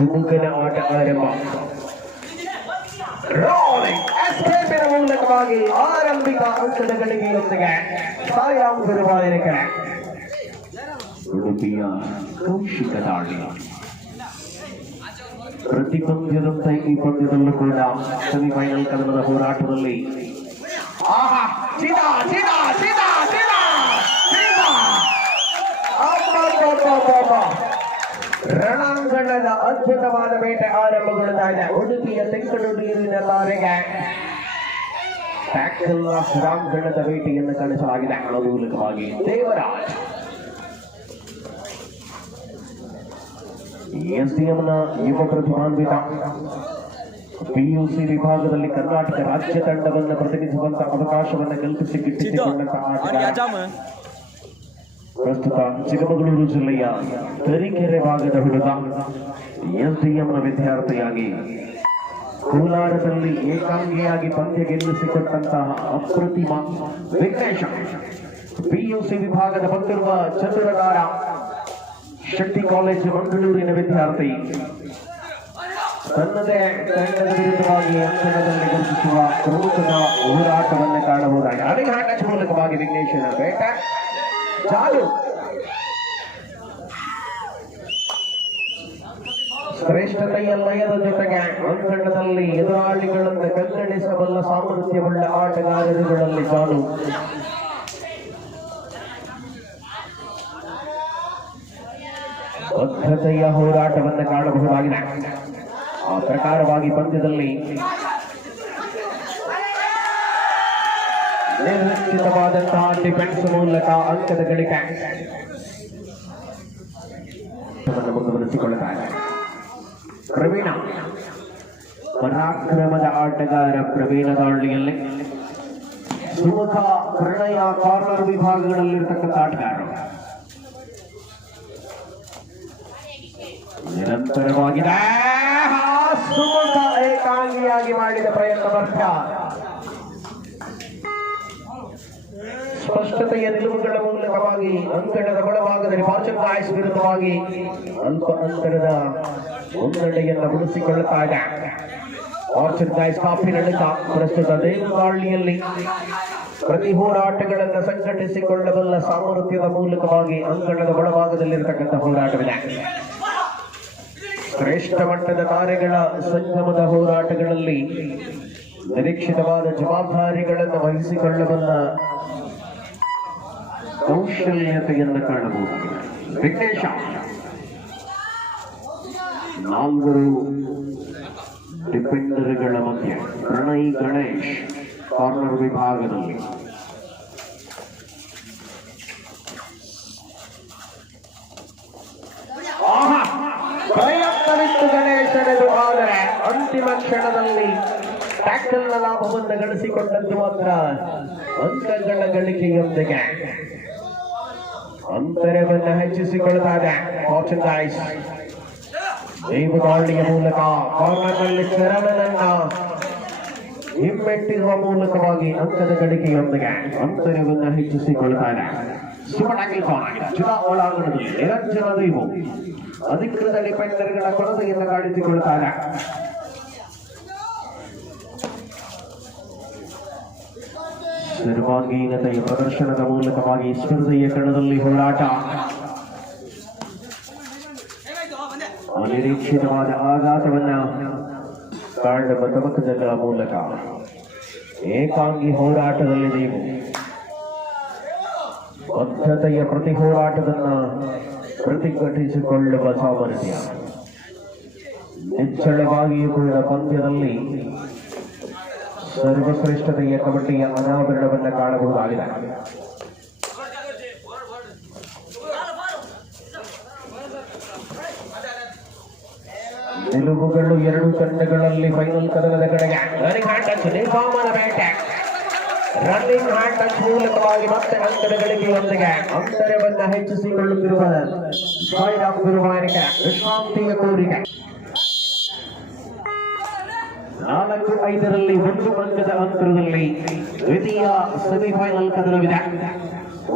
ಚುರುಕಿನ ಆಟ ಆರಂಭ. ಎಸ್ಕೇಪಿನ ಮೂಲಕವಾಗಿ ಆರಂಭಿಕ ಅಂಕದ ಗಳಿಗೆಯೊಂದಿಗೆ ಸಾಯಾಂ ಗುರುವಾಯನಿಗೆ ಉಡುಪಿಯ ಕೌಶಿಕ ದಾಳಿ. ಪ್ರತಿ ಪಂದ್ಯದಂತೆ ಈ ಪಂದ್ಯದಲ್ಲೂ ಕೂಡ ಸೆಮಿಫೈನಲ್ ಕದನದ ಹೋರಾಟದಲ್ಲಿ ರಣಾಂಗಣದ ಅದ್ಭುತವಾದ ಬೇಟೆ ಆರಂಭಗೊಳ್ಳುತ್ತಾ ಇದೆ. ಉಡುಪಿಯ ತೆಂಕಡು ನೀರಿನ ತಾರೆಗೆ ಟ್ಯಾಕಲ್ ರಣಾಂಗಣದ ಬೇಟೆಯನ್ನು ಕಳಿಸಲಾಗಿದೆ. ಮೂಲಕವಾಗಿ ದೇವರಾಜ್ ಎಸ್ಡಿಎಂನ ಯುವ ಪ್ರತಿಭಾನ್ವಿತ ಪಿಯುಸಿ ವಿಭಾಗದಲ್ಲಿ ಕರ್ನಾಟಕ ರಾಜ್ಯ ತಂಡವನ್ನು ಪ್ರತಿನಿಧಿಸುವಂತಹ ಅವಕಾಶವನ್ನು ಕಲ್ಪಿಸಿಕೊಂಡಂತಹ ಆಟಗಾರ. ಪ್ರಸ್ತುತ ಚಿಕ್ಕಮಗಳೂರು ಜಿಲ್ಲೆಯ ತರೀಕೆರೆ ಭಾಗದ ಹುಡುಗ ಎಸ್ಡಿಎಂನ ವಿದ್ಯಾರ್ಥಿಯಾಗಿ ಕೋಲಾರದಲ್ಲಿ ಏಕಾಂಗಿಯಾಗಿ ಪಂದ್ಯ ಗೆಲ್ಲಿಸಿಕೊಟ್ಟಂತಹ ಅಪ್ರತಿಮ ವಿಘ್ನೇಶ. ಪಿಯುಸಿ ವಿಭಾಗದ ಬಂದಿರುವ ಚತುರಗಾರ ಶಕ್ತಿ ಕಾಲೇಜು ಮಂಗಳೂರಿನ ವಿದ್ಯಾರ್ಥಿ. ತನ್ನದೇ ತಂಡದ ವಿರುದ್ಧವಾಗಿ ಅಂಕಣದಲ್ಲಿ ಗುರುತಿಸುವ ಪ್ರಮುಖದ ಹೋರಾಟವನ್ನು ಕಾಣಬಹುದಾಗಿದೆ. ಅಡಿಘಾಟ ಮೂಲಕವಾಗಿ ವಿಘ್ನೇಶನ ಬೇಟ ಚಾಲು. ಶ್ರೇಷ್ಠತೆಯ ಲಯದ ಜೊತೆಗೆ ಅಂಕಣದಲ್ಲಿ ಎದುರಾಳಿಗಳನ್ನು ಕನ್ನಡಿಸಬಲ್ಲ ಸಾಮರ್ಥ್ಯವುಳ್ಳ ಆಟಗಾರರುಗಳಲ್ಲಿ ಚಾಲು. ಬದ್ಧತೆಯ ಹೋರಾಟವನ್ನು ಕಾಣಬಹುದಾಗಿದೆ. ಆ ಪ್ರಕಾರವಾಗಿ ಪಂದ್ಯದಲ್ಲಿ ನಿರ್ನಿಶ್ಚಿತವಾದಂತಹ ಡಿಫೆನ್ಸ್ ಮೂಲಕ ಅಂಕದ ಗಳಿಕೆ ಮುಂದುವರಿಸಿಕೊಳ್ಳುತ್ತಾರೆ. ಪ್ರವೀಣ ಪರಾಕ್ರಮದ ಆಟಗಾರ. ಪ್ರವೀಣ ದಾಳಿಯಲ್ಲಿ ಸುಮುಖ ಪ್ರಣಯ ಕಾರ್ನರ್ ವಿಭಾಗಗಳಲ್ಲಿರತಕ್ಕಂಥ ಆಟಗಾರರು. ನಿರಂತರವಾಗಿದೆ ಸುಮುಖ ಏಕಾಂಗಿಯಾಗಿ ಮಾಡಿದ ಪ್ರಯತ್ನ ವ್ಯರ್ಥ. ಸ್ಪಷ್ಟತೆಯ ನಿಲುವುಗಳ ಮೂಲಕವಾಗಿ ಅಂಕಣದ ಒಳಭಾಗದಲ್ಲಿ ಫಾರ್ಚೂನ್ ಗಾಯ್ಸ್ ವಿರುದ್ಧವಾಗಿ ಅಲ್ಪ ಅಂತರದ ಮುನ್ನಡೆಯನ್ನು ಉಳಿಸಿಕೊಳ್ಳುತ್ತಾ ಇದೆ. ಫಾರ್ಚೂನ್ ಗಾಯ್ಸ್ ಕಾಫಿ ನಡುಕ ಪ್ರಸ್ತುತ ದೇವಗಾಳಿಯಲ್ಲಿ ಪ್ರತಿ ಹೋರಾಟಗಳನ್ನು ಸಂಘಟಿಸಿಕೊಳ್ಳಬಲ್ಲ ಸಾಮರ್ಥ್ಯದ ಮೂಲಕವಾಗಿ ಅಂಕಣದ ಒಳಭಾಗದಲ್ಲಿರತಕ್ಕಂಥ ಹೋರಾಟವಿದೆ. ಶ್ರೇಷ್ಠ ಮಟ್ಟದ ತಾರೆಗಳ ಸಂಗಮದ ಹೋರಾಟಗಳಲ್ಲಿ ನಿರೀಕ್ಷಿತವಾದ ಜವಾಬ್ದಾರಿಗಳನ್ನು ವಹಿಸಿಕೊಳ್ಳಬಲ್ಲ ಕೌಶಲ್ಯತೆಯನ್ನು ಕಾಣಬಹುದು. ವಿಘ್ನೇಶ ನಾಲ್ವರು ಡಿಫೆಂಡರ್ಗಳ ಮಧ್ಯೆ ಪ್ರಣಯ್ ಗಣೇಶ್ ಕಾರ್ನರ್ ವಿಭಾಗದಲ್ಲಿ. ಪ್ರಯತ್ನವಿತ್ತು ಗಣೇಶನದು, ಆದರೆ ಅಂತಿಮ ಕ್ಷಣದಲ್ಲಿ ಟ್ಯಾಕಲ್ನ ಲಾಭವನ್ನು ಗಳಿಸಿಕೊಂಡದ್ದು ಮಾತ್ರ ಅಂಕಗಳ ಗಳಿಕೆಯೊಂದಿಗೆ ಅಂತರವನ್ನು ಹೆಚ್ಚಿಸಿಕೊಳ್ತಾ ಇದೆ. ಫಾರ್ಚೂನ್ ಗಾಯ್ಸ್ ದೇವದಾಳಿಯ ಮೂಲಕ ಕಾರ್ನರ್ನಲ್ಲಿ ಶರಣನನ್ನ ಹಿಮ್ಮೆಟ್ಟಿಸುವ ಮೂಲಕವಾಗಿ ಅಂಕದ ಗಳಿಕೆಯೊಂದಿಗೆ ಅಂತರವನ್ನು ಹೆಚ್ಚಿಸಿಕೊಳ್ತಾ ಇದೆ. ಒಳಾಂಗಣದಲ್ಲಿ ನಿರಂಜನ ದೈವು ಅಧಿಕೃತ ಡಿಫೆಂಡರ್ಗಳ ಕೊರತೆಯನ್ನು ಕಾಣಿಸಿಕೊಳ್ತಾರೆ. ಸರ್ವಾಂಗೀನತೆಯ ಪ್ರದರ್ಶನದ ಮೂಲಕವಾಗಿ ಸ್ಪರ್ಧೆಯ ಕಣದಲ್ಲಿ ಹೋರಾಟ. ಅನಿರೀಕ್ಷಿತವಾದ ಆಘಾತವನ್ನ ಕಾಣುವ ತಬಕಗಳ ಮೂಲಕ ಏಕಾಂಗಿ ಹೋರಾಟದಲ್ಲಿ ನೀವು ಬದ್ಧತೆಯ ಪ್ರತಿ ಹೋರಾಟದನ್ನ ಪ್ರತಿಭಟಿಸಿಕೊಳ್ಳುವ ಸಾಮರ್ಥ್ಯ. ನಿಚ್ಚಳವಾಗಿಯೂ ಕೂಡ ಪಂದ್ಯದಲ್ಲಿ ಸರ್ವಶ್ರೇಷ್ಠತೆಯ ಕಬಡ್ಡಿಯ ಅನಾವರಣವನ್ನು ಕಾಣಬಹುದಾಗಿದೆ. ನಿಲುವುಗಳು ಎರಡು ತಂಡಗಳಲ್ಲಿ ಫೈನಲ್ ಕದನದ ಕಡೆಗೆ. ನಿರ್ವಾಮನ ಬೇಟೆ ರನ್ನಿಂಗ್ ಹ್ಯಾಂಡ್ ಟಚ್ ಮೂಲಕವಾಗಿ ಮತ್ತೆ ಅಂಕದ ಗಳಿಕೆಯೊಂದಿಗೆ ಅಂತರವನ್ನು ಹೆಚ್ಚಿಸಿಕೊಳ್ಳುತ್ತಿರುವ ಸಾಯಿರಾಮ್ ಗುರುವಾಯನಿಗೆ ವಿಶ್ರಾಂತಿಯ ಕೋರಿಕೆ. 4-5ರಲ್ಲಿ 1 ಅಂಕದ ಅಂತರದಲ್ಲಿ ದ್ವಿತೀಯ ಸೆಮಿಫೈನಲ್ ಕದನವಿದೆ.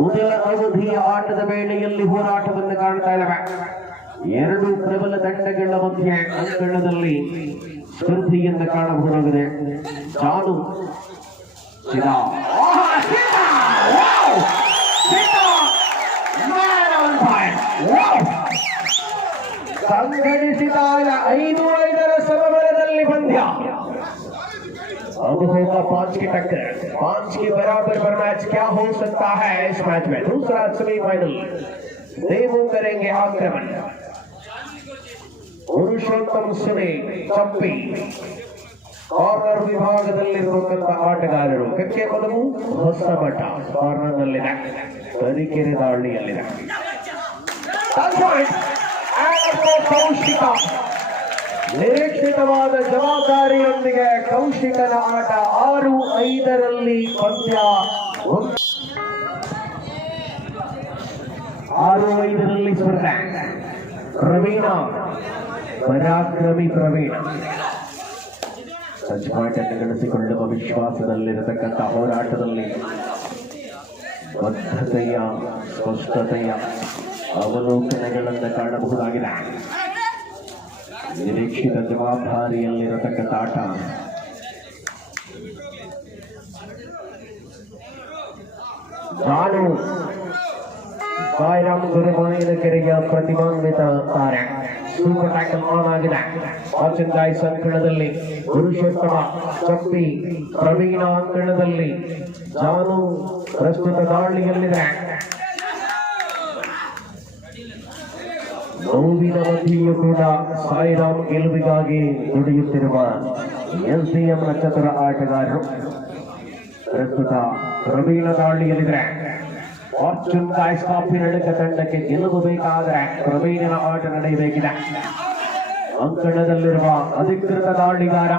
ಮೊದಲ ಅವಧಿಯ ಆಟದ ವೇಳೆಯಲ್ಲಿ ಹೋರಾಟವನ್ನು ಕಾಣ್ತಾ ಇದ್ದಾವೆ. ಎರಡು ಪ್ರಬಲ ತಂಡಗಳ ಮಧ್ಯೆ ಅಂಕಣದಲ್ಲಿ ಸ್ಪರ್ಧೆಯನ್ನು ಕಾಣಬಹುದಾಗಿದೆ. ಜಾನು ಸಂಘಟಿಸಿದಾಗ 5-5 ಸಮಬಲದಲ್ಲಿ ಪಂದ್ಯ. अब होगा 5 की टक्कर, 5 के बराबर पर मैच क्या हो सकता है इस मैच में. दूसरा सेमीफाइनल देवू करेंगे आक्रमण. पुरुषोत्तम सुने चप्पी ಕಾರ್ನರ್ ವಿಭಾಗದಲ್ಲಿರುವಂತ ಆಟಗಾರರು. ಕಕ್ಕೆ ಪದವು ಹೊಸಮಠ ಕಾರ್ನರ್ನಲ್ಲಿದೆ, ತರೀಕೆರೆ ದಾಳಿಯಲ್ಲಿದೆ. ಕೌಶಿಕ ನಿರೀಕ್ಷಿತವಾದ ಜವಾಬ್ದಾರಿಯೊಂದಿಗೆ ಕೌಶಿಕನ ಆಟ. 6-5 ಪಂದ್ಯ. 6-5 ಸ್ಪರ್ಧೆ. ಪ್ರವೀಣ ಪರಾಕ್ರಮಿ ಪ್ರವೀಣ ಸಜ್ಜಾಟನ್ನು ಗಳಿಸಿಕೊಳ್ಳುವ ವಿಶ್ವಾಸದಲ್ಲಿರತಕ್ಕಂಥ ಹೋರಾಟದಲ್ಲಿ ಬದ್ಧತೆಯ ಸ್ಪಷ್ಟತೆಯ ಅವಲೋಕನಗಳನ್ನು ಕಾಣಬಹುದಾಗಿದೆ. ನಿರೀಕ್ಷಿತ ಜವಾಬ್ದಾರಿಯಲ್ಲಿರತಕ್ಕಂಥ ಆಟ. ಜಾನು ಸಾಯಿರಾಮ್ ಗುರುಮಾಯಿನ ಕೆರೆಯ ಪ್ರತಿಭಾನ್ವಿತ ತಾರೆ. ಸೂಪರ್ ಟ್ಯಾಕಲ್ ಆನ್ ಆಗಿದೆ. ಆಚಂದಾಯಿ ಅಂಕಣದಲ್ಲಿ ಪುರುಷೋತ್ತಮ ಚಪ್ಪಿ, ಪ್ರವೀಣ ಅಂಕಣದಲ್ಲಿ ಜಾನು ಪ್ರಸ್ತುತ ದಾಳಿಯಲ್ಲಿದೆ. ನೋವಿನ ಮಧ್ಯೆಯೂ ಕೂಡ ಸಾಯಿರಾಮ್ ಗೆಲುವಿಗಾಗಿ ದುಡಿಯುತ್ತಿರುವ ಎಲ್ಸಿಎಂನ ಚತುರ ಆಟಗಾರರು. ಪ್ರಸ್ತುತ ಪ್ರವೀಣ ದಾಳಿಯಲ್ಲಿದೆ. ಫಾರ್ಚೂನ್ ಗಾಯ್ಸ್ ಕಾಪಿ ನಡುಕ ತಂಡಕ್ಕೆ ಗೆಲುವು ಬೇಕಾದರೆ ಪ್ರವೀಣನ ಆಟ ನಡೆಯಬೇಕಿದೆ. ಅಂಕಣದಲ್ಲಿರುವ ಅಧಿಕೃತ ದಾಳಿಗಾರ.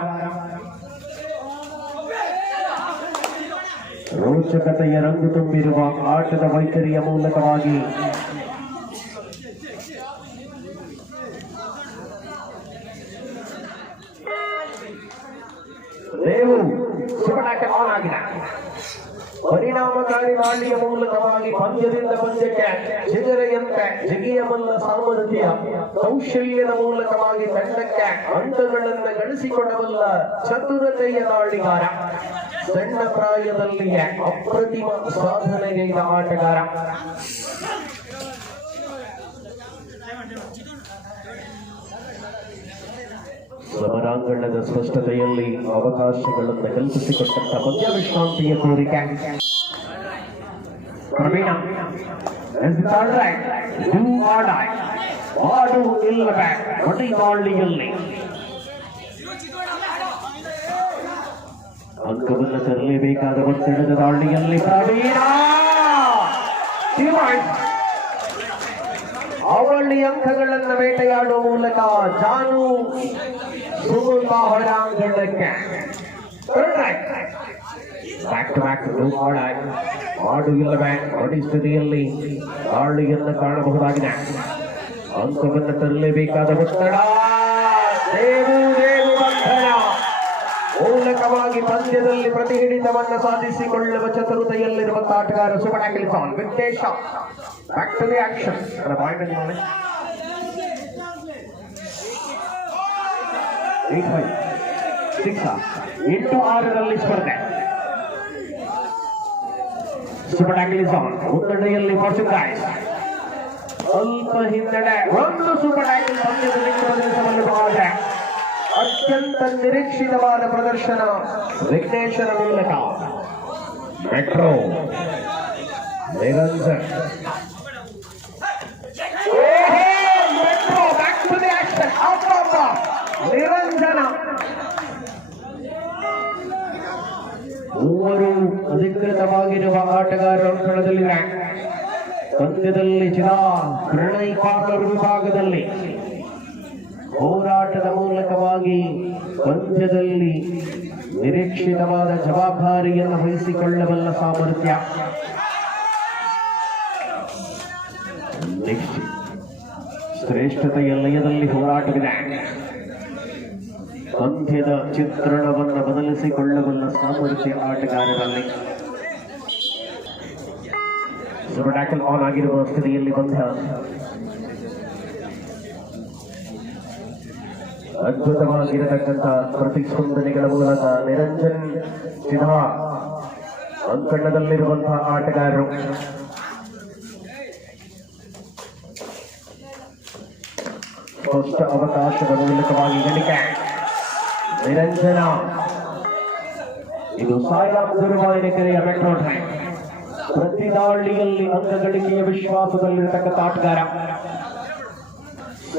ರೋಚಕತೆಯ ರಂಗು ತುಂಬಿರುವ ಆಟದ ವೈಖರಿಯ ಮೂಲಕವಾಗಿ ದೇವು ಸುಪಟಾಕೆ ಆನ್ ಆಗಿದೆ. ಪರಿಣಾಮಕಾರಿ ದಾಳಿಯ ಮೂಲಕವಾಗಿ ಪಂದ್ಯದಿಂದ ಪಂದ್ಯಕ್ಕೆ ಜಿಗರೆಯಂತೆ ಜಿಗಿಯಬಲ್ಲ ಸಾಮರ್ಥ್ಯ, ಕೌಶಲ್ಯದ ಮೂಲಕವಾಗಿ ತಂಡಕ್ಕೆ ಅಂಕಗಳನ್ನು ಗಳಿಸಿಕೊಡಬಲ್ಲ ಚತುರತೆಯ ದಾಳಿಗಾರ. ಸಣ್ಣ ಪ್ರಾಯದಲ್ಲಿಯೇ ಅಪ್ರತಿಮ ಸಾಧನೆಗೈದ ಆಟಗಾರ. ಸಮರಾಂಗಣದ ಸ್ಪಷ್ಟತೆಯಲ್ಲಿ ಅವಕಾಶಗಳನ್ನು ಕಲ್ಪಿಸಿಕೊಟ್ಟಂತ ಪಂದ್ಯ ವಿಶ್ರಾಂತಿಯ ಕೋರಿಕೆ. ಪ್ರವೀಣ ಆಡು ಇಲ್ಲವೇ ಮಡಿದಾಳಿಯಲ್ಲಿ ಅಂಕವನ್ನು ತರಲೇಬೇಕಾದ ಒತ್ತಡದ ದಾಳಿಯಲ್ಲಿ ಪ್ರವೀಣ ಅವಳಿ ಅಂಕಗಳನ್ನು ಬೇಟೆಯಾಡುವ ಮೂಲಕ ಜಾನು ಸುಮುಖ ಹೊರಾಂಗಣಕ್ಕೆ. ಆಡು ಇಲ್ಲವೇ ಮಡಿ ಸ್ಥಿತಿಯಲ್ಲಿ ದಾಳಿಯನ್ನು ಕಾಣಬಹುದಾಗಿದೆ. ಅಂಕವನ್ನು ತರಲೇಬೇಕಾದ ಒತ್ತಡ. ದೇವು ಬಂಧನ ಮೂಲಕವಾಗಿ ಪಂದ್ಯದಲ್ಲಿ ಪ್ರತಿಹಿಡಿತವನ್ನು ಸಾಧಿಸಿಕೊಳ್ಳುವ ಚತುರತೆಯಲ್ಲಿರುವಂತಹ ಆಟಗಾರ ಸುಪಟಾಕಿಲಿಸಾನ್ ವಿದ್ದೇಶ. Back to the action. 8-6 ಸ್ಪರ್ಧೆ. ಸುಪಟಾಕಿಲಿಸಾನ್ ಮುನ್ನಡೆಯಲ್ಲಿ ಫಾರ್ಚೂನ್ ಗಾಯ್ಸ್. ಸ್ವಲ್ಪ ಹಿನ್ನಡೆ. ಒಂದು ಸುಪಟಾಕಿಲ್ ಪಂದ್ಯದಲ್ಲಿ ಪ್ರದರ್ಶನವಾಗಿದೆ. ಅತ್ಯಂತ ನಿರೀಕ್ಷಿತವಾದ ಪ್ರದರ್ಶನ ವಿಘ್ನೇಶ್ವರ ಮೂಲಕ. ಮೆಟ್ರೋ ನಿರಂಜನ್ ನಿರಂಜನ ಮೂವರು ಅಧಿಕೃತವಾಗಿರುವ ಆಟಗಾರರ ಅಂಕಣದಲ್ಲಿದೆ. ಪಂದ್ಯದಲ್ಲಿ ಚಿರಾ ಪ್ರಣಯ್ ಕಾರ್ನರ್ ವಿಭಾಗದಲ್ಲಿ ಹೋರಾಟದ ಮೂಲಕವಾಗಿ ಪಂದ್ಯದಲ್ಲಿ ನಿರೀಕ್ಷಿತವಾದ ಜವಾಬ್ದಾರಿಯನ್ನು ವಹಿಸಿಕೊಳ್ಳಬಲ್ಲ ಸಾಮರ್ಥ್ಯ. ಶ್ರೇಷ್ಠತೆಯ ಲಯದಲ್ಲಿ ಹೋರಾಟವಿದೆ. ಪಂದ್ಯದ ಚಿತ್ರಣವನ್ನು ಬದಲಿಸಿಕೊಳ್ಳಬಲ್ಲ ಸಾಮರ್ಥ್ಯ ಆಟಗಾರರಲ್ಲಿ. ಟ್ಯಾಕಲ್ ಆನ್ ಆಗಿರುವ ಸ್ಥಿತಿಯಲ್ಲಿ ಪಂದ್ಯ ಅದ್ಭುತವಾಗಿರತಕ್ಕಂಥ ಪ್ರತಿಸ್ಪಂದನೆಗಳ ಮೂಲಕ ನಿರಂಜನ್ ಸಿನ್ಹಾ ಅಂಕಣದಲ್ಲಿರುವಂತಹ ಆಟಗಾರರು. ಸ್ಪಷ್ಟ ಅವಕಾಶದ ಮೂಲಕವಾಗಿ ಗಳಿಕೆ ನಿರಂಜನ. ಇದು ಸಾಯಿರಾಮ್ ಗುರುವಾಯೂರ ಕೆರೆಯ ಮೆಟ್ರೋ ಟ್ರೈನ್. ಪ್ರತಿ ದಾಳಿಯಲ್ಲಿ ಅಂಕ ಗಳಿಕೆಯ ವಿಶ್ವಾಸದಲ್ಲಿರತಕ್ಕಂಥ ಆಟಗಾರ.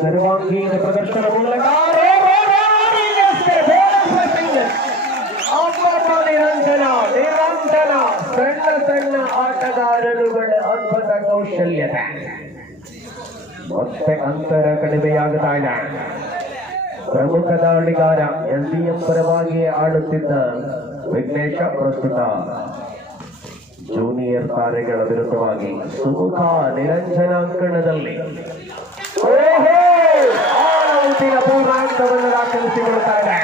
ಸರ್ವಾಂಗೀಣ ಪ್ರದರ್ಶನ ಮೂಲಕ ನಿರಂಜನ ಸಣ್ಣ ಸಣ್ಣ ಆಟಗಾರರುಗಳ ಅದ್ಭುತ ಕೌಶಲ್ಯತೆ. ಮತ್ತೆ ಅಂತರ ಕಡಿಮೆಯಾಗುತ್ತಾ ಇದೆ. ಪ್ರಮುಖ ದಾಳಿಗಾರ ಎಲ್ಡಿಎಂ ಪರವಾಗಿಯೇ ಆಡುತ್ತಿದ್ದ ವಿಘ್ನೇಶ ಪ್ರಸ್ತುತ ಜೂನಿಯರ್ ತಾರೆಗಳ ವಿರುದ್ಧವಾಗಿ ಸುಮುಖ ನಿರಂಜನ ಅಂಕಣದಲ್ಲಿ ಪೂರ್ಣಾಂಕವನ್ನು ದಾಖಲಿಸಿಕೊಳ್ಳುತ್ತಾ ಇದೆ.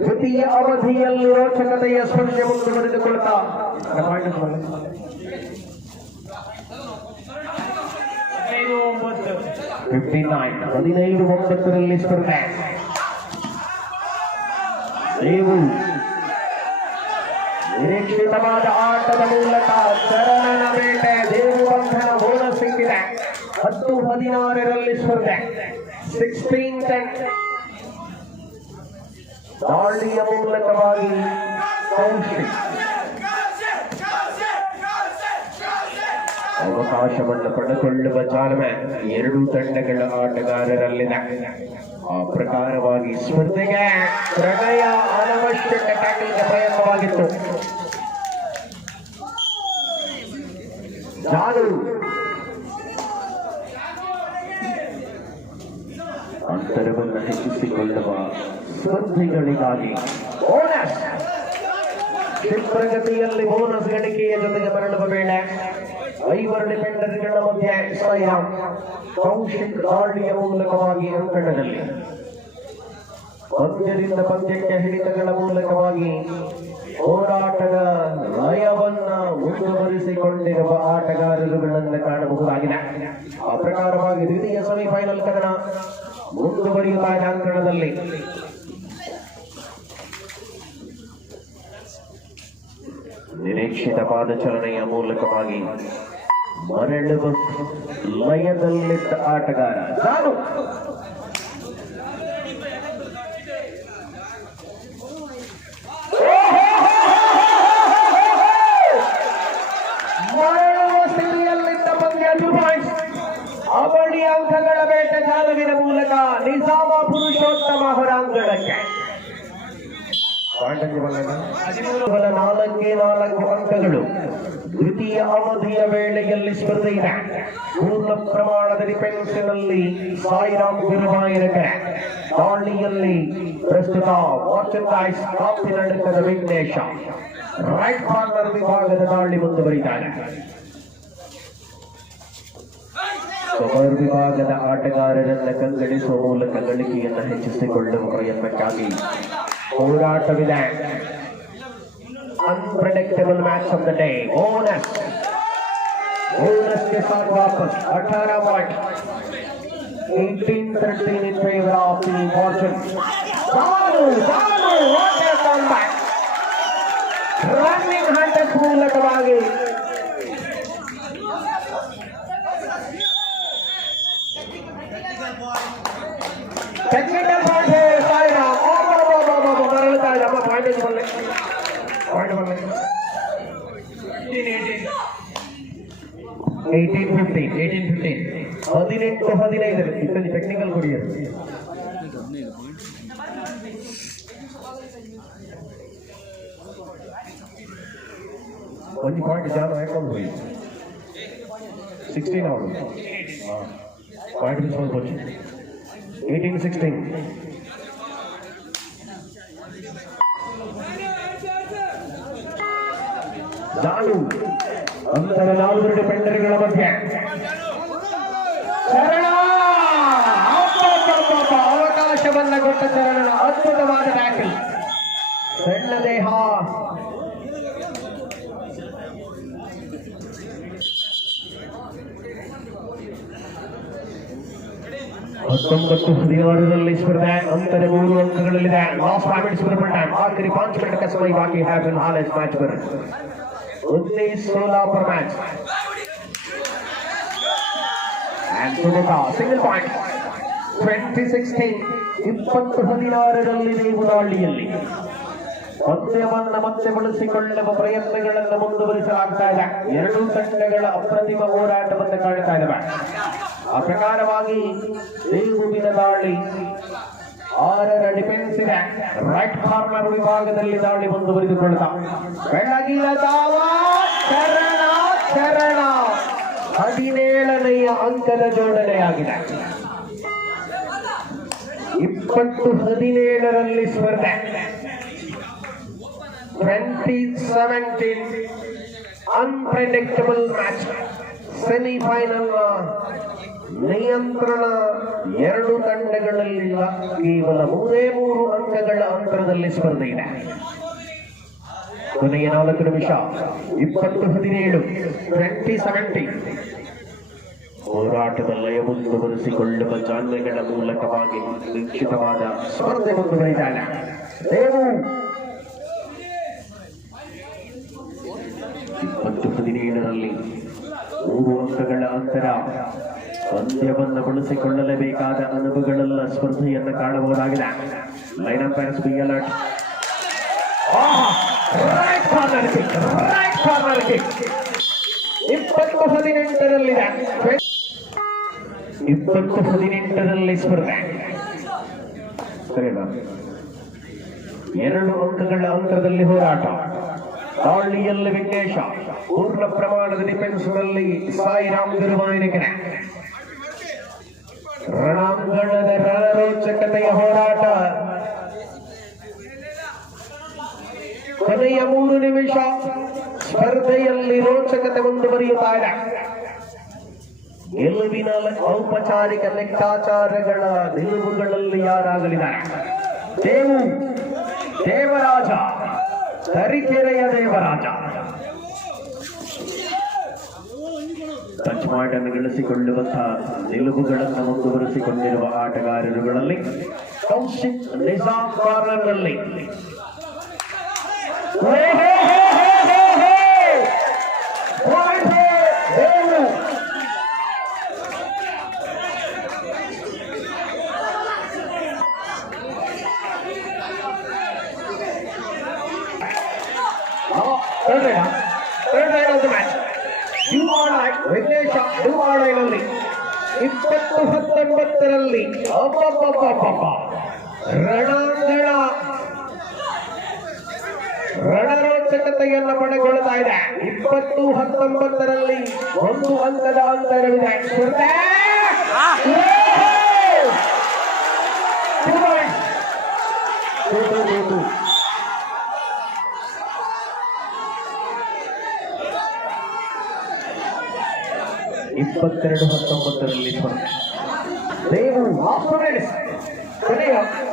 ದ್ವಿತೀಯ ಅವಧಿಯಲ್ಲಿ ರೋಚಕತೆಯ ಸ್ಪರ್ಶೆ ಮುಂದುವರೆದುಕೊಳ್ಳುತ್ತಾ 15-9 ಸ್ಪರ್ಧೆ. ನೀವು ನಿರೀಕ್ಷಿತವಾದ ಆಟದ ಮೂಲಕ ಚರಣನ ಬೇಟೆ ದೇವು ಬಂಧನ ಬೋನಸ್ ಸಿಕ್ಕಿದೆ. 10-16 ಸ್ಪರ್ಧೆ. 16-10 ದಾಳಿಯ ಮೂಲಕವಾಗಿ ಕೌಶಿಕ್ ಅವಕಾಶವನ್ನು ಪಡೆದುಕೊಳ್ಳುವ ಚಾಲನೆ ಎರಡೂ ತಂಡಗಳ ಆಟಗಾರರಲ್ಲಿದೆ. ಆ ಪ್ರಕಾರವಾಗಿ ಸ್ಪರ್ಧೆಗೆ ಪ್ರಣಯ ಅನವಶ್ಯಕ ಟ್ಯಾಕಲ್ಗೆ ಪ್ರಯತ್ನವಾಗಿತ್ತು. ಜಾನು ಅಂತರವನ್ನು ಹೆಚ್ಚಿಸಿಕೊಳ್ಳುವ ಸ್ಪರ್ಧೆಗಳಿಗಾಗಿ ಬೋನಸ್. ಕ್ಷಿಪ್ರಗತಿಯಲ್ಲಿ ಬೋನಸ್ ಗಳಿಕೆಯ ಜೊತೆಗೆ ಮರಳುವ ವೇಳೆ 5 ಡಿಫೆಂಡರ್ಗಳ ಮಧ್ಯೆ ಸಾಯಿರಾಮ್ ಕೌಶಿಕ್ ದಾಳಿಯ ಮೂಲಕವಾಗಿ ಅಂಕಣದಲ್ಲಿ ಪಂದ್ಯದಿಂದ ಪಂದ್ಯಕ್ಕೆ ಹಿಡಿತಗಳ ಮೂಲಕವಾಗಿ ಹೋರಾಟದ ಲಯವನ್ನ ಮುಂದುವರಿಸಿಕೊಂಡಿರುವ ಆಟಗಾರರುಗಳನ್ನು ಕಾಣಬಹುದಾಗಿದೆ. ಆ ಪ್ರಕಾರವಾಗಿ ದ್ವಿತೀಯ ಸೆಮಿಫೈನಲ್ ಕದನ ಮುಂದುವರಿಯುತ್ತಾ ಇದೆ ಅಂಕಣದಲ್ಲಿ. ನಿರೀಕ್ಷಿತ ಪಾದಚಲನೆಯ ಮೂಲಕವಾಗಿ ಮರಳುವ ಲಯದಲ್ಲಿದ್ದ ಆಟಗಾರ ಜಾನು ಮರಳುವ ಸ್ಥಿತಿಯಲ್ಲಿದ್ದ ಪಂದ್ಯ 2 ಪಾಯಿಂಟ್ಸ್. ಅವಳಿ ಅಂಕಗಳ ಬೇಟೆ ಜಾಲವಿನ ಮೂಲಕ ನಿಜಾಮ ಪುರುಷೋತ್ತಮ ಹೊರಾಂಗಣಕ್ಕೆ 4 ಅಂಕಗಳು. ದ್ವಿತೀಯ ಅವಧಿಯ ವೇಳೆಯಲ್ಲಿ ಸ್ಪರ್ಧೆ ಇದೆ. ಪೂರ್ಣ ಪ್ರಮಾಣದ ಡಿಫೆನ್ಸಿನಲ್ಲಿ ಸಾಯಿರಾಮ್ ಗುರುವಾಯೂರ ಕೆರೆ. ದಾಳಿಯಲ್ಲಿ ಪ್ರಸ್ತುತ ಮರ್ಚೆಂಡೈಸ್ ಕಾಪಿನಡುಕದ ವಿಘ್ನೇಶ. ರೈಟ್ ಕಾರ್ನರ್ ವಿಭಾಗದ ದಾಳಿ ಮುಂದುವರಿತಾರೆ. ಕವರ್ ವಿಭಾಗದ ಆಟಗಾರರನ್ನು ಕಂಗಡಿಸುವ ಮೂಲಕ ಗಳಿಕೆಯನ್ನು ಹೆಚ್ಚಿಸಿಕೊಳ್ಳುವ ಪ್ರಯತ್ನಕ್ಕಾಗಿ ಹೋರಾಟವಿದೆ. Unpredictable match of the day. Bonus के साथ वापस 18 point 18-13 in favor of the Fortune. What a comeback! Running hunters ಮೂಲಕವಾಗಿ ಟೆಕ್ನಿಕಲ್ ಪಾಯಿಂಟ್ ಸಾಯಿರಾಮ್ ಮರಳುತ್ತಾ ಇದೆ. ಅಮ್ಮ ಪಾಯಿಂಟ್ ಬರಲಿ. 18-15 ಇತ್ತಲ್ಲಿ ಟೆಕ್ನಿಕಲ್ ಕೊಡಿಯೋದು. ಒಂದು ಪಾಯಿಂಟ್ ಜಾನು ಹಾಕೊಂಡು ಹೋಗಿ 16 ಅವರು ಪಾಯಿಂಟ್ ಮಿಸ್ಕೊಂಡು 18-16. ಜಾನು ಅಂತರ 4 ಡಿಫೆಂಡರ್ಗಳ ಮಧ್ಯೆ ಚರಣ ಅವಕಾಶವನ್ನ ಕೊಟ್ಟ ಚರಣನ ಅದ್ಭುತವಾದ ಟ್ಯಾಕಲ್. ಸಣ್ಣ ದೇಹ 19-16 ಸ್ಪರ್ಧೆ ಅಂತರ 3 ಅಂಕಗಳಲ್ಲಿದೆ. Last 5 minutes for time. आखिरी 5 मिनट का समय बाकी है फिलहाल इस मैच पर. 19-16 पर match. And Sumita single point. 20-16 20-16 ದೇವನಹಳ್ಳಿಯಲ್ಲಿ ಪಂದ್ಯವನ್ನು ಮತ್ತೆ ಬಳಸಿಕೊಳ್ಳುವ ಪ್ರಯತ್ನಗಳನ್ನು ಮುಂದುವರಿಸಲಾಗ್ತಾ ಇದೆ. ಎರಡೂ ತಂಡಗಳ ಅಪ್ರತಿಮ ಹೋರಾಟವನ್ನು ಕಾಣ್ತಾ ಇದ್ದಾವೆ. ಆ ಪ್ರಕಾರವಾಗಿ ದೇವುವಿನ ದಾಳಿ 6ರ ಡಿಫೆನ್ಸ್ ಇದೆ. ರೈಟ್ ಕಾರ್ನರ್ ವಿಭಾಗದಲ್ಲಿ ದಾಳಿ ಮುಂದುವರಿದುಕೊಳ್ಳುತ್ತಾ ಬೆಳಗಿನ ಜಾವ ಚರಣ 17ನೆಯ ಅಂಕದ ಜೋಡಣೆಯಾಗಿದೆ. 20-17 ಸ್ಪರ್ಧೆ. 2017 ಅನ್ಪ್ರೆಡಿಕ್ಟಬಲ್ ಮ್ಯಾಚ್. ಸೆಮಿಫೈನಲ್ ನಿಯಂತ್ರಣ ಎರಡು ತಂಡಗಳಲ್ಲಿಲ್ಲ. ಕೇವಲ 3 ಅಂಕಗಳ ಅಂತರದಲ್ಲಿ ಸ್ಪರ್ಧೆ ಇದೆ. ಕೊನೆಯ 4 ನಿಮಿಷ. 20-17 2017 ಹೋರಾಟದ ಲಯ ಮುಂದುವರಿಸಿಕೊಳ್ಳುವ ಜಾಣ್ಮೆಗಳ ಮೂಲಕವಾಗಿ ನಿಶ್ಚಿತವಾದ ಸ್ಪರ್ಧೆ ಮುಂದುವರಿದಿದೆ. ದೇವು 20-17 3 ಅಂಕಗಳ ಅಂತರ. ಪಂದ್ಯವನ್ನು ಬಳಸಿಕೊಳ್ಳಲೇಬೇಕಾದ ಅನುಭವಗಳೆಲ್ಲ ಸ್ಪರ್ಧೆಯನ್ನು ಕಾಣಬಹುದಾಗಿದೆ. Line umpires be alert. Right corner kick. 20-18 20-18 ಸ್ಪರ್ಧೆ. ಸರಿನಾ? 2 ಅಂಕಗಳ ಅಂತರದಲ್ಲಿ ಹೋರಾಟ. ದಾಳಿಯಲ್ಲಿ ವಿಘ್ನೇಶ. ಪೂರ್ಣ ಪ್ರಮಾಣದ ಡಿಫೆನ್ಸ್ ನಲ್ಲಿ ಸಾಯಿರಾಮ್ ಗುರುವಾಯೂರಕೆರೆ. ರಣಾಂಗಣದ ರಣರೋಚಕತೆಯ ಹೋರಾಟ. ಕೊನೆಯ 3 ನಿಮಿಷ. ಸ್ಪರ್ಧೆಯಲ್ಲಿ ರೋಚಕತೆ ಮುಂದುವರಿಯುತ್ತಾ ಇದೆ. ಗೆಲುವಿನ ಔಪಚಾರಿಕ ಲೆಕ್ಕಾಚಾರಗಳ ನಿಲುವುಗಳಲ್ಲಿ ಯಾರಾಗಲಿದ್ದಾರೆ? ದೇವರಾಜ, ತರೀಕೆರೆಯ ದೇವರಾಜ. ಟಚ್ ಪಾಯಿಂಟ್ ಗಳಿಸಿಕೊಳ್ಳುವಂತಹ ನಿಲುವುಗಳನ್ನು ಮುಂದುವರಿಸಿಕೊಂಡಿರುವ ಆಟಗಾರರುಗಳಲ್ಲಿ ಕೌಶಿಕ್ ನಿಜಾಮ್ ಕಾರ್ನರ್ನಲ್ಲಿ. ವಿಘ್ನೇಶ 20-19 ರಣರೋಚಕತೆಯನ್ನು ಪಡೆದುಕೊಳ್ಳುತ್ತಾ ಇದೆ. 20-19 1 ಅಂಕದ ಅಂತರವಿದೆ. ಸ್ಪರ್ಧೆ 22-19 ಸ್ಪರ್ಧೆ. ದೇವು ಕೊನೆಯ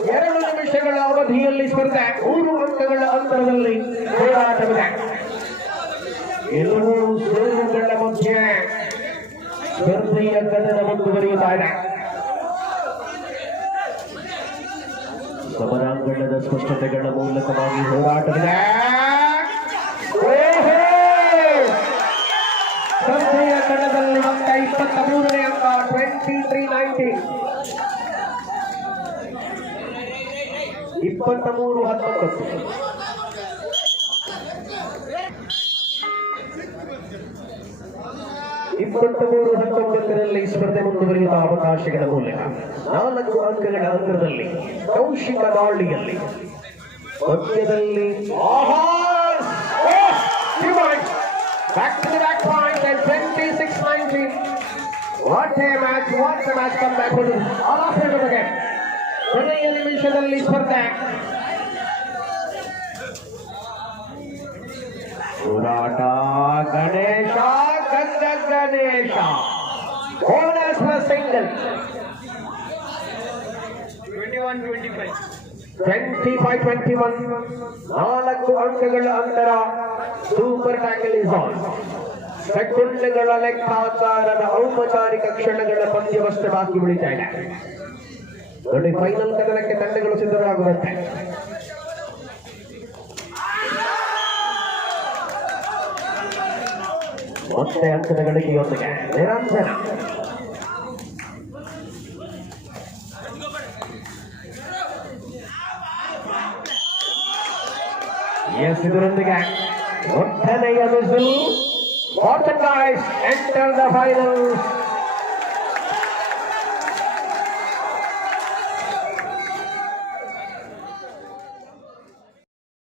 2 ನಿಮಿಷಗಳ ಅವಧಿಯಲ್ಲಿ ಸ್ಪರ್ಧೆ. 3 ಅಂಕಗಳ ಅಂತರದಲ್ಲಿ ಹೋರಾಟವಿದೆ. ಗೆಲುವು ಸೋಲುಗಳ ಮಧ್ಯೆ ಸ್ಪರ್ಧೆಯ ಕದನ ಮುಂದುವರಿಯುತ್ತಾ ಇದೆ. ಸಮರಾಂಗಣದ ಸ್ಪಷ್ಟತೆಗಳ ಮೂಲಕವಾಗಿ ಹೋರಾಟವಿದೆ. ಸ್ಪರ್ಧೆಯ ಕಣದಲ್ಲಿ ಅಂಕ 23ನೇ ಅಂಕ. 23-19 23-19 23-19 ಸ್ಪರ್ಧೆ ಮುಂದುವರಿಯುವ ಅವಕಾಶಗಳ ಮೂಲಕ 4 ಅಂಕಗಳ ಅಂತರದಲ್ಲಿ ಕೌಶಿಕ ದಾಳಿಯಲ್ಲಿ ಮಧ್ಯದಲ್ಲಿ back to the back point and 26-19. What a match come back for all of them again. ಕೊನೆಯ ನಿಮಿಷದಲ್ಲಿ ಸ್ಪರ್ಧೆ. ಹೋರಾಟ. Ganesha bonus single. 25-21 4 ಅಂಕಗಳ ಅಂತರ. Super tackle is on. ಸೆಕೆಂಡ್ಗಳ ಲೆಕ್ಕಾಚಾರದ ಔಪಚಾರಿಕ ಕ್ಷಣಗಳ ಪಂದ್ಯವಷ್ಟೇ ಬಾಕಿ ಉಳಿತಾ ಇದೆ. ನೋಡಿ ಫೈನಲ್ ಕದನಕ್ಕೆ ತಂಡಗಳು ಸಿದ್ಧರಾಗುವಂತೆ. ಮತ್ತೆ ಅಂಕದ ಗಳಿಕೆಯೊಂದಿಗೆ ನಿರಂಜನ. ಇದರೊಂದಿಗೆ ಒಟ್ಟನೆಯ missile. Bottom guys enter the finals.